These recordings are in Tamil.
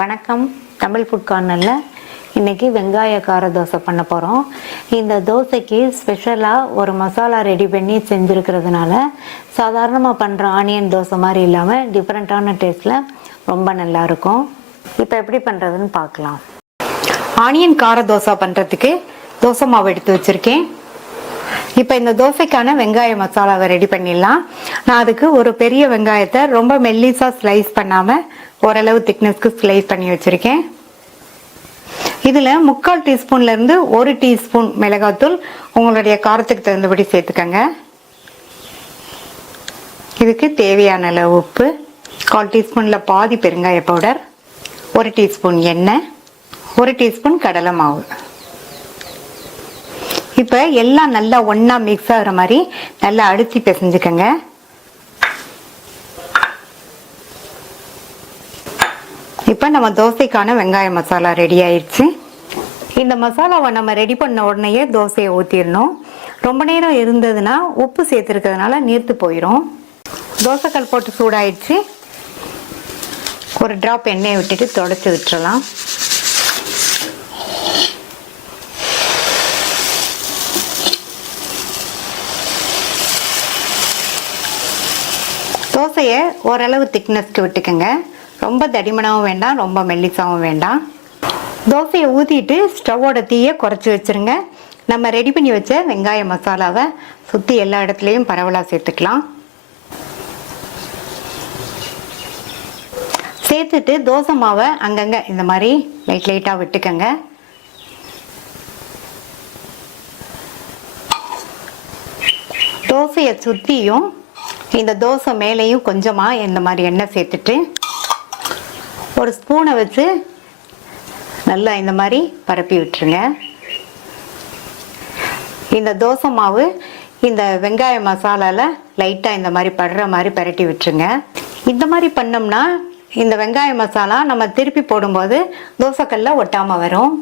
வணக்கம். தமிழ் ஃபுட் கார்னரில் இன்றைக்கி வெங்காய கார தோசை பண்ண போகிறோம். இந்த தோசைக்கு ஸ்பெஷலாக ஒரு மசாலா ரெடி பண்ணி செஞ்சுருக்கிறதுனால சாதாரணமாக பண்ணுற ஆனியன் தோசை மாதிரி இல்லாமல் டிஃப்ரெண்ட்டான டேஸ்ட்டில் ரொம்ப நல்லாயிருக்கும். இப்போ எப்படி பண்ணுறதுன்னு பார்க்கலாம். ஆனியன் கார தோசை பண்ணுறதுக்கு தோசை மாவு எடுத்து வச்சுருக்கேன். இப்போ இந்த தோசைக்கான வெங்காய மசாலாவை ரெடி பண்ணிடலாம். நான் அதுக்கு ஒரு பெரிய வெங்காயத்தை ரொம்ப மெல்லிஸாக ஸ்லைஸ் பண்ணாமல் ஓரளவு திக்னஸ்க்கு ஸ்லைஸ் பண்ணி வச்சுருக்கேன். இதில் 3/4 டீஸ்பூன்லேருந்து 1 டீஸ்பூன் மிளகாத்தூள் உங்களுடைய காரத்துக்கு தகுந்தபடி சேர்த்துக்கங்க. இதுக்கு தேவையான அளவு உப்பு, 1/4 டீஸ்பூனில் பாதி பெருங்காய பவுடர், 1 டீஸ்பூன் எண்ணெய், 1 டீஸ்பூன் கடலை மாவு. இப்போ எல்லாம் நல்லா ஒன்றா மிக்ஸ் ஆகிற மாதிரி நல்லா அடித்து பிசைஞ்சுக்கங்க. இப்போ நம்ம தோசைக்கான வெங்காய மசாலா ரெடி ஆயிடுச்சு. இந்த மசாலாவை நம்ம ரெடி பண்ண உடனேயே தோசையை ஊற்றிடணும். ரொம்ப நேரம் இருந்ததுன்னா உப்பு சேர்த்துருக்கிறதுனால நீர்த்து போயிடும். தோசைக்கல் போட்டு சூடாயிடுச்சு. ஒரு ட்ராப் எண்ணெயை விட்டுட்டு தொடச்சி விட்டுறலாம். தோசையை ஓரளவு திக்னஸ்க்கு விட்டுக்கோங்க. ரொம்ப தடிமனாகவும் வேண்டாம், ரொம்ப மெல்லிசாகவும் வேண்டாம். தோசையை ஊற்றிட்டு ஸ்டவ்வோட தீயை குறைச்சி வச்சுருங்க. நம்ம ரெடி பண்ணி வச்ச வெங்காய மசாலாவை சுற்றி எல்லா இடத்துலையும் பரவலாக சேர்த்துக்கலாம். சேர்த்துட்டு தோசை மாவை அங்கங்கே இந்த மாதிரி லைட்டாக விட்டுக்கங்க. தோசையை சுற்றியும் இந்த தோசை மேலேயும் கொஞ்சமாக இந்த மாதிரி எண்ணெய் சேர்த்துட்டு ஒரு ஸ்பூனை வச்சு நல்லா இந்த மாதிரி பரப்பி விட்டுருங்க. இந்த தோசை மாவு இந்த வெங்காய மசாலாவில் லைட்டாக இந்த மாதிரி படுற மாதிரி பரட்டி விட்டுருங்க. இந்த மாதிரி பண்ணோம்னா இந்த வெங்காய மசாலா நம்ம திருப்பி போடும்போது தோசைக்கல்ல ஒட்டாமல் வரும்.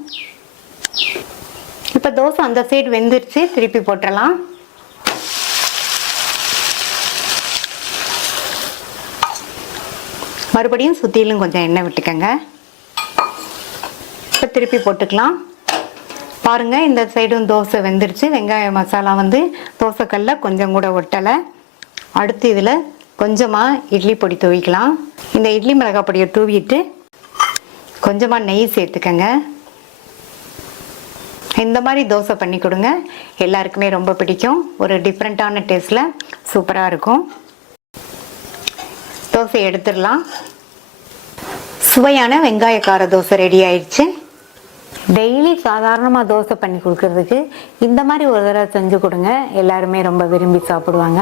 இப்போ தோசை அந்த சைடு வெந்துருச்சு, திருப்பி போட்டுடலாம். மறுபடியும் சுற்றிலும் கொஞ்சம் எண்ணெய் விட்டுக்கங்க. இப்போ திருப்பி போட்டுக்கலாம். பாருங்கள், இந்த சைடும் தோசை வெந்துருச்சு. வெங்காய மசாலா வந்து தோசைக்கல்ல கொஞ்சம் கூட ஒட்டலை. அடுத்து இதில் கொஞ்சமாக இட்லி பொடி தூவிக்கலாம். இந்த இட்லி மிளகாய் பொடியை தூவிட்டு கொஞ்சமாக நெய் சேர்த்துக்கங்க. இந்த மாதிரி தோசை பண்ணி கொடுங்க, எல்லாருக்குமே ரொம்ப பிடிக்கும். ஒரு டிஃப்ரெண்ட்டான டேஸ்ட்டில் சூப்பராக இருக்கும். தோசை எடுத்துடலாம். சுவையான வெங்காய கார தோசை ரெடி ஆயிடுச்சு. டெய்லி சாதாரணமாக தோசை பண்ணி கொடுக்கறதுக்கு இந்த மாதிரி ஒரு தடவை செஞ்சு கொடுங்க, எல்லாருமே ரொம்ப விரும்பி சாப்பிடுவாங்க.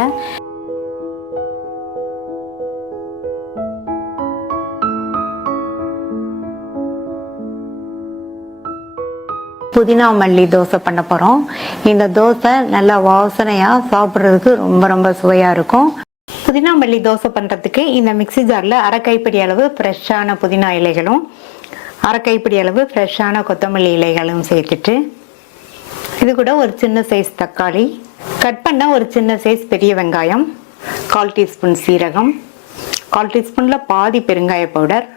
புதினா மல்லி தோசை பண்ண போகிறோம். இந்த தோசை நல்லா வாசனையாக சாப்பிட்றதுக்கு ரொம்ப ரொம்ப சுவையாக இருக்கும். புதினா மல்லி தோசை பண்ணுறதுக்கு இந்த மிக்ஸி ஜாரில் 1/2 கைப்பிடி அளவு ஃப்ரெஷ்ஷான புதினா இலைகளும் 1/2 கைப்பிடி அளவு ஃப்ரெஷ்ஷான கொத்தமல்லி இலைகளும் சேர்த்துட்டு இது கூட ஒரு சின்ன சைஸ் தக்காளி, கட் பண்ண ஒரு சின்ன சைஸ் பெரிய வெங்காயம், 1/4 டீஸ்பூன் சீரகம், 1/4 டீஸ்பூனில் பாதி பெருங்காய பவுடர்,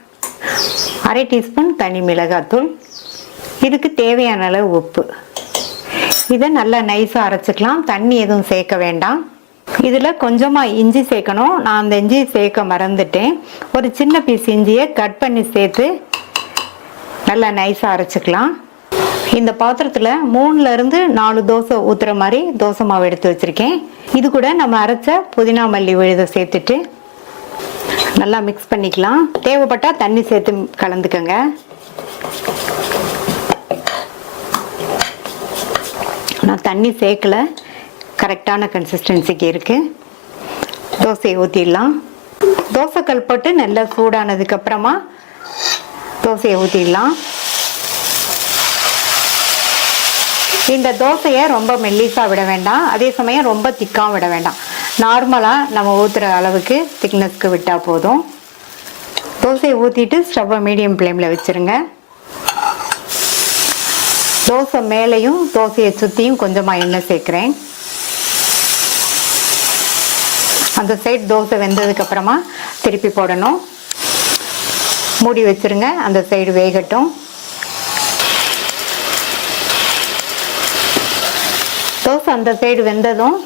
1/2 டீஸ்பூன் தனி மிளகாத்தூள், இதுக்கு தேவையான அளவு உப்பு. இதை நல்லா நைஸாக அரைச்சிக்கலாம். தண்ணி எதுவும் சேர்க்க வேண்டாம். இதில் கொஞ்சமாக இஞ்சி சேர்க்கணும். நான் அந்த இஞ்சி சேர்க்க மறந்துட்டேன். ஒரு சின்ன பீஸ் இஞ்சியை கட் பண்ணி சேர்த்து நல்லா நைஸாக அரைச்சிக்கலாம். இந்த பாத்திரத்தில் 3லேருந்து 4 தோசை ஊற்றுற மாதிரி தோசை மாவு எடுத்து வச்சுருக்கேன். இது கூட நம்ம அரைச்ச புதினா மல்லி விழுதை சேர்த்துட்டு நல்லா மிக்ஸ் பண்ணிக்கலாம். தேவைப்பட்டால் தண்ணி சேர்த்து கலந்துக்கங்க. நான் தண்ணி சேர்க்கலை, கரெக்டான கன்சிஸ்டன்சிக்கு இருக்குது. தோசையை ஊற்றிடலாம். தோசைக்கல் போட்டு நல்லா சூடானதுக்கு அப்புறமா தோசையை ஊற்றிடலாம். இந்த தோசையை ரொம்ப மெல்லிஸாக விட வேண்டாம், அதே சமயம் ரொம்ப திக்காகவும் விட வேண்டாம். நார்மலாக நம்ம ஊற்றுற அளவுக்கு திக்னஸ்க்கு விட்டால் போதும். தோசையை ஊற்றிட்டு ஸ்டவ்வை மீடியம் ஃப்ளேமில் வச்சுருங்க. தோசை மேலேயும் தோசையை சுற்றியும் கொஞ்சமாக எண்ணெய் சேர்க்குறேன். அந்த சைடு தோசை வெந்ததுக்கு அப்புறமா திருப்பி போடணும். மூடி வச்சிருங்க, அந்த சைடு வேகட்டும். தோசை அந்த சைடு வெந்ததும்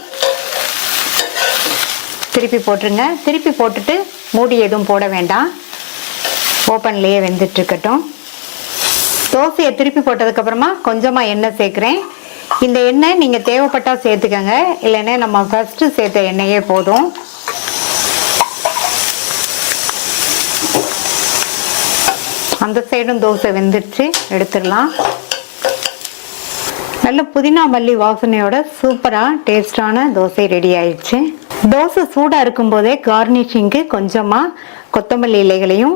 திருப்பி போட்டுருங்க. திருப்பி போட்டுட்டு மூடி எதுவும் போட வேண்டாம், ஓப்பன்லேயே வெந்துட்டு இருக்கட்டும். தோசையை திருப்பி போட்டதுக்கு அப்புறமா கொஞ்சமா எண்ணெய் சேர்க்கிறேன். இந்த எண்ணெய் நீங்க தேவைப்பட்டா சேர்த்துக்கங்க, இல்லைன்னா நம்ம ஃபர்ஸ்ட் சேர்த்த எண்ணெயே போதும். அந்த சைடும் தோசை வெந்துருச்சு, எடுத்துடலாம். நல்ல புதினா மல்லி வாசனையோட சூப்பரா டேஸ்டான தோசை ரெடி ஆயிடுச்சு. தோசை சூடா இருக்கும் போதே கார்னிஷிங்க்கு கொஞ்சமா கொத்தமல்லி இலைகளையும்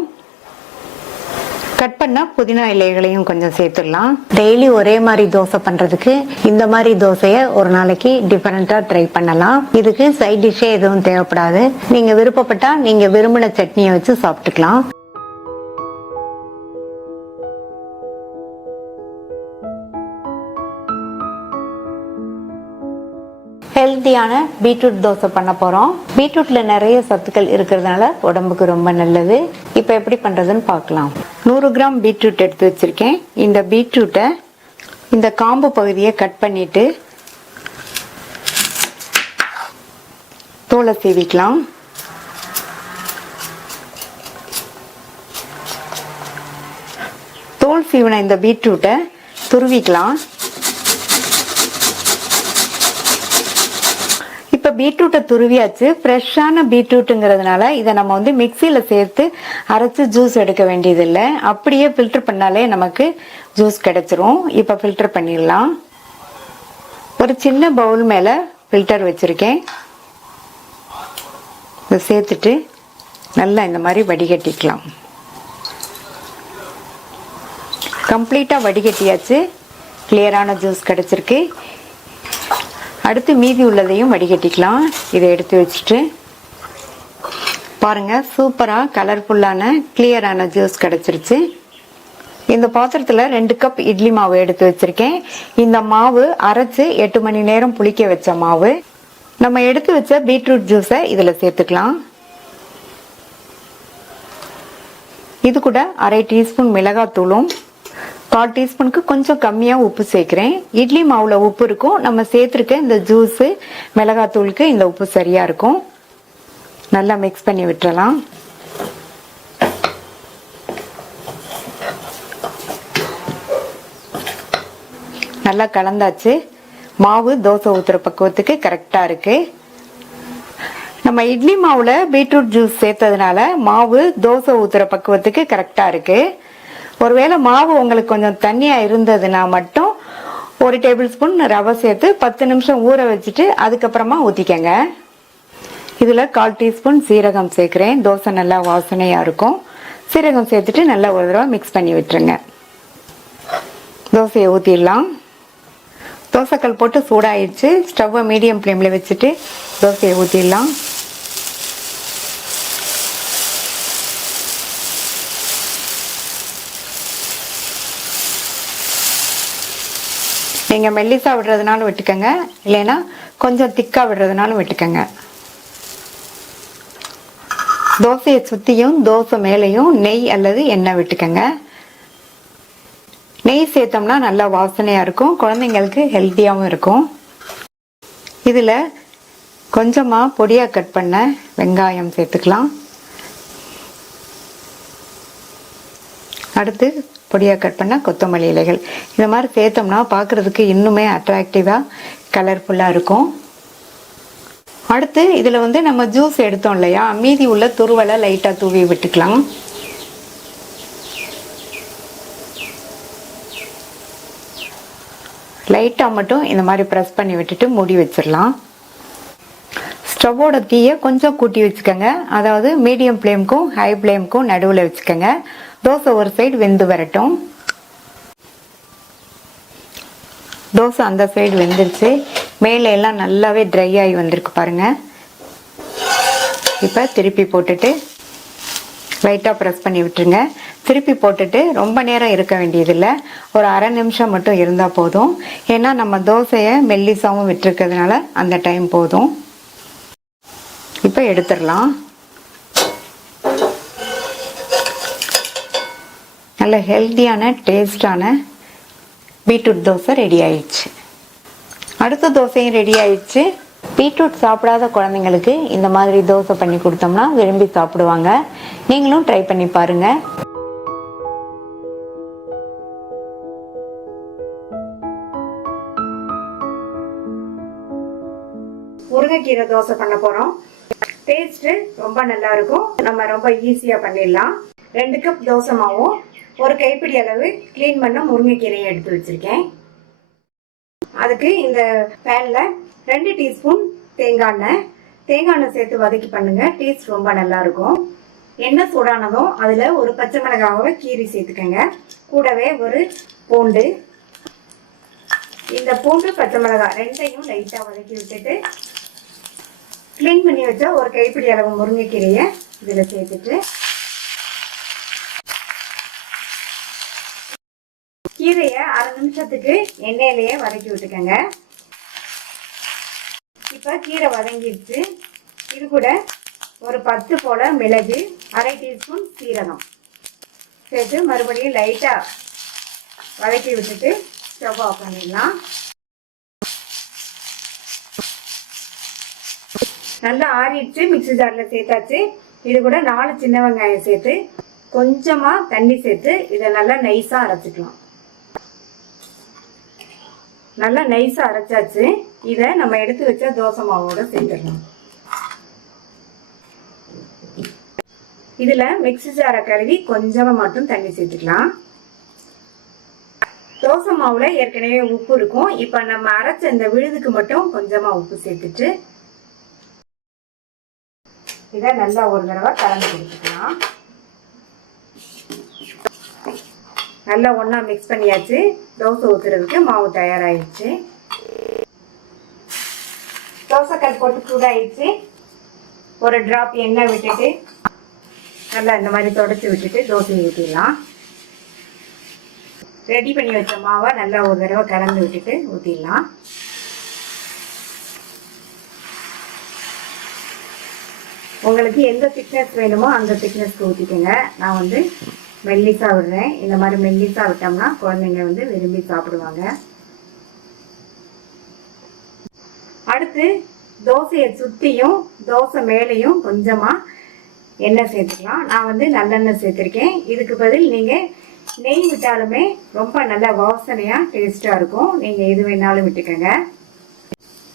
கட் பண்ண புதினா இலைகளையும் கொஞ்சம் சேர்த்துடலாம். டெய்லி ஒரே மாதிரி தோசை பண்றதுக்கு இந்த மாதிரி தோசையை ஒரு நாளைக்கு டிஃபரெண்டா ட்ரை பண்ணலாம். இதுக்கு சைட் டிஷ்ஷே எதுவும் தேவைப்படாது. நீங்க விருப்பப்பட்டா நீங்க விரும்பின சட்னியை வச்சு சாப்பிட்டுக்கலாம். ஹெல்த்தியான பீட்ரூட் தோசை பண்ண போறோம். பீட்ரூட்ல நிறைய சத்துக்கள் இருக்கிறதுனால உடம்புக்கு ரொம்ப நல்லது. இப்போ எப்படி பண்றதுன்னு பார்க்கலாம். 100 கிராம் பீட்ரூட் எடுத்து வச்சிருக்கேன். இந்த பீட்ரூட்டை இந்த காம்பு பகுதியை கட் பண்ணிட்டு தோலை சீவிக்கலாம். தோல் சீவின இந்த பீட்ரூட்டை துருவிக்கலாம். இப்போ பீட்ரூட்டை துருவியாச்சு. ஃப்ரெஷ்ஷான பீட்ரூட்டுங்கிறதுனால இதை நம்ம வந்து மிக்சியில் சேர்த்து அரைச்சி ஜூஸ் எடுக்க வேண்டியதில்லை. அப்படியே ஃபில்டர் பண்ணாலே நமக்கு ஜூஸ் கிடைச்சிரும். இப்போ ஃபில்டர் பண்ணிடலாம். ஒரு சின்ன பவுல் மேலே ஃபில்டர் வச்சுருக்கேன். இதை சேர்த்துட்டு நல்லா இந்த மாதிரி வடிகட்டிக்கலாம். கம்ப்ளீட்டாக வடிகட்டியாச்சு. கிளியரான ஜூஸ் கிடைச்சிருக்கு. அடுத்து மீதி உள்ளதையும் வடிகட்டிக்கலாம். இதை எடுத்து வச்சுட்டு பாருங்க, சூப்பரா கலர்ஃபுல்லான கிளியரான ஜூஸ் கிடைச்சிருச்சு. இந்த பாத்திரத்துல 2 கப் இட்லி மாவு எடுத்து வச்சிருக்கேன். இந்த மாவு அரைச்சு 8 மணி நேரம் புளிக்க வச்ச மாவு. நம்ம எடுத்து வச்ச பீட்ரூட் ஜூஸை இதுல சேர்த்துக்கலாம். இது கூட அரை டீஸ்பூன் மிளகாத்தூளும் 1/4 டீஸ்பூனுக்கு கொஞ்சம் கம்மியா உப்பு சேர்க்கிறேன். இட்லி மாவுல உப்பு இருக்கும், நம்ம சேர்த்துருக்க இந்த ஜூஸ் மிளகாத்தூளுக்கு இந்த உப்பு சரியா இருக்கும். நல்லா மிக்ஸ் பண்ணி விட்டுறலாம். நல்லா கலந்தாச்சு. மாவு தோசை ஊத்துற பக்குவத்துக்கு கரெக்டா இருக்கு. நம்ம இட்லி மாவுல பீட்ரூட் ஜூஸ் சேர்த்ததுனால மாவு தோசை ஊத்துற பக்குவத்துக்கு கரெக்டா இருக்கு. ஒருவேளை மாவு உங்களுக்கு கொஞ்சம் தண்ணியா இருந்ததுன்னா மட்டும் 1 டேபிள் ஸ்பூன் ரவை சேர்த்து 10 நிமிஷம் ஊற வச்சுட்டு அதுக்கப்புறமா ஊத்திக்கங்க. இதுல 1/4 டீஸ்பூன் சீரகம் சேர்க்கிறேன். தோசை நல்லா வாசனையா இருக்கும். சீரகம் சேர்த்துட்டு நல்லா ஒரு தடவை மிக்ஸ் பண்ணி விட்டுருங்க. தோசையை ஊத்திடலாம். தோசைக்கல் போட்டு சூடாயிடுச்சு. ஸ்டவ்வை மீடியம் ஃப்ளேம்ல வச்சுட்டு தோசையை ஊத்திடலாம். நீங்க மெல்லிசா விடுறதுனாலும் விட்டுக்கங்க, இல்லைன்னா கொஞ்சம் திக்கா விடுறதுனாலும் விட்டுக்கங்க. தோசையை சுத்தியும் தோசை மேலையும் நெய் அல்லது எண்ணெய் விட்டுக்கங்க. நெய் சேர்த்தோம்னா நல்லா வாசனையா இருக்கும், குழந்தைங்களுக்கு ஹெல்த்தியாகவும் இருக்கும். இதுல கொஞ்சமா பொடியா கட் பண்ண வெங்காயம் சேர்த்துக்கலாம். அடுத்து பொடியா கட் பண்ண கொத்தமல்லி இலைகள். இந்த மாதிரி சேர்த்தோம்னா பார்க்கறதுக்கு இன்னுமே அட்ராக்டிவா கலர்ஃபுல்லா இருக்கும். அடுத்து இதுல வந்து நம்ம ஜூஸ் எடுத்தோம் இல்லையா, மீதி உள்ள துருவலை லைட்டா தூவி விட்டுக்கலாம். லைட்டா மட்டும் இந்த மாதிரி பிரஸ் பண்ணி விட்டுட்டு மூடி வச்சிடலாம். ஸ்டவ்வோட தீயை கொஞ்சம் கூட்டி வச்சுக்கோங்க. அதாவது மீடியம் ஃப்ளேமுக்கும் ஹை ஃப்ளேமுக்கும் நடுவில் வச்சுக்கோங்க. தோசை ஒரு சைடு வெந்து வரட்டும். தோசை அந்த சைடு வெந்துருச்சு. மேலே எல்லாம் நல்லாவே ட்ரை ஆகி வந்திருக்கு பாருங்க. இப்போ திருப்பி போட்டுட்டு லைட்டாக ப்ரெஸ் பண்ணி விட்டுருங்க. திருப்பி போட்டுட்டு ரொம்ப நேரம் இருக்க வேண்டியதில்லை, ஒரு அரை நிமிஷம் மட்டும் இருந்தால் போதும். ஏன்னா நம்ம தோசையை மெல்லிசாவும் விட்டுருக்கிறதுனால அந்த டைம் போதும். இப்போ எடுத்துடலாம். நல்ல ஹெல்த்தியான டேஸ்டான பீட்ரூட் தோசை ரெடி ஆயிடுச்சு. அடுத்த தோசையும் ரெடி ஆயிடுச்சு. பீட்ரூட் சாப்பிடாத குழந்தைங்களுக்கு இந்த மாதிரி தோசை பண்ணி கொடுத்தோம்னா விரும்பி சாப்பிடுவாங்க. நீங்களும் ட்ரை பண்ணி பாருங்க. முருங்கைக்கீரை தோசை பண்ண போறோம். டேஸ்ட் ரொம்ப நல்லா இருக்கும். நம்ம ரொம்ப ஈஸியா பண்ணிடலாம். 2 கப் தோசை மாவும் 1 கைப்பிடி அளவு கிளீன் பண்ண முருங்கைக்கீரையை எடுத்து வச்சிருக்கேன். அதுக்கு இந்த பேன்ல 2 டீஸ்பூன் தேங்காய் எண்ணெய் சேர்த்து வதக்கி பண்ணுங்க. டேஸ்ட் ரொம்ப நல்லா இருக்கும். எண்ணெய் சூடானதும் அதுல ஒரு பச்சை மிளகாவை கீரி சேர்த்துக்கங்க. கூடவே ஒரு பூண்டு, இந்த பூண்டு பச்சை மிளகாய் ரெண்டையும் லைட்டா வதக்கி விட்டுட்டு கிளீன் பண்ணி வச்ச 1 கைப்பிடி அளவு முருங்கைக்கீரையை இதுல சேர்த்துட்டு கீரையை 1/2 நிமிஷத்துக்கு எண்ணெயிலேயே வதக்கி விட்டுக்கங்க. இப்ப கீரை வதங்கிடுச்சு. இது கூட ஒரு 10 போல மிளகு, 1/2 டீஸ்பூன் சீரகம் சேர்த்து மறுபடியும் லைட்டா வதக்கி விட்டுட்டு ஸ்டவ் ஆஃப் பண்ணிடலாம். நல்லா ஆறிடுச்சு. மிக்ஸி ஜார்ல சேர்த்தாச்சு. இது கூட 4 சின்ன வெங்காயம் சேர்த்து கொஞ்சமா தண்ணி சேர்த்து இதை நல்லா நைஸா அரைச்சிக்கலாம். நல்லா நைஸா அரைச்சாச்சு. இதை நம்ம எடுத்து வச்ச தோசை மாவோட சேர்த்துடலாம். இதுல மிக்ஸி ஜாரை கழுவி கொஞ்சமா மட்டும் தண்ணி சேர்த்துக்கலாம். தோசை மாவுல ஏற்கனவே உப்பு இருக்கும். இப்ப நம்ம அரைச்ச இந்த விழுதுக்கு மட்டும் கொஞ்சமா உப்பு சேர்த்துட்டு இதை நல்லா ஒரு தடவை கலந்து கொடுத்துக்கலாம். நல்லா ஒண்ணா மிக்ஸ் பண்ணியாச்சு. தோசை ஊத்துறதுக்கு மாவு தயாராயிடுச்சு. தோசைக்கல் போட்டு சூடாயிடுச்சு. ஒரு டிராப் எண்ணெய் விட்டுட்டு நல்லா இந்த மாதிரி தொடச்சி விட்டுட்டு தோசையை ஊற்றிடலாம். ரெடி பண்ணி வச்ச மாவை நல்லா ஒரு தடவை கலந்து விட்டுட்டு ஊற்றிடலாம். உங்களுக்கு எந்த திக்னஸ் வேணுமோ அந்த திக்னஸ்க்கு ஊற்றிக்கோங்க. நான் வந்து மெல்லிசா விடுறேன். இந்த மாதிரி மெல்லிசா விட்டோம்னா குழந்தைங்க வந்து விரும்பி சாப்பிடுவாங்க. அடுத்து தோசையை சுத்தியும் தோசை மேலையும் கொஞ்சமா எண்ணெய் சேர்த்துக்கலாம். நான் வந்து நல்லெண்ணெய் சேர்த்திருக்கேன். இதுக்கு பதில் நீங்க நெய் விட்டாலுமே ரொம்ப நல்ல வாசனையா டேஸ்டா இருக்கும். நீங்க எது வேணாலும் விட்டுக்கோங்க.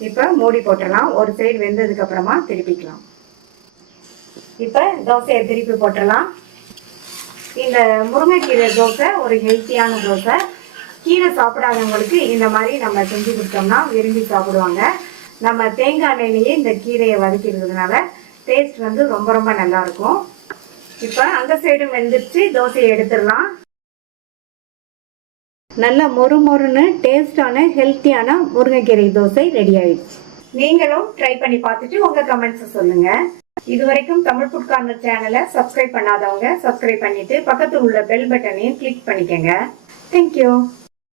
இப்ப மூடி போட்டுடலாம். ஒரு சைடு வெந்ததுக்கு அப்புறமா திருப்பிக்கலாம். இப்ப தோசையை திருப்பி போட்டுடலாம். இந்த முருங்கைக்கீரை தோசை ஒரு ஹெல்த்தியான தோசை. கீரை சாப்பிடாதவங்களுக்கு இந்த மாதிரி நம்ம செஞ்சு கொடுத்தோம்னா விரும்பி சாப்பிடுவாங்க. நம்ம தேங்காய் எண்ணெயிலேயே இந்த கீரையை வதக்கிறதுனால டேஸ்ட் வந்து ரொம்ப ரொம்ப நல்லா இருக்கும். இப்ப அந்த சைடும் வெந்துருச்சு. தோசையை எடுத்துடலாம். நல்ல மொறுமொறுன்னு டேஸ்டான ஹெல்த்தியான முருங்கைக்கீரை தோசை ரெடி ஆயிடுச்சு. நீங்களும் ட்ரை பண்ணி பார்த்துட்டு உங்க கமெண்ட்ஸ் சொல்லுங்க. இதுவரைக்கும் தமிழ் ஃபுட் கார்னர் சேனலை சப்ஸ்கிரைப் பண்ணாதவங்க சப்ஸ்கிரைப் பண்ணிட்டு பக்கத்துல உள்ள பெல் பட்டனையும் கிளிக் பண்ணிக்கங்க. தேங்க்யூ.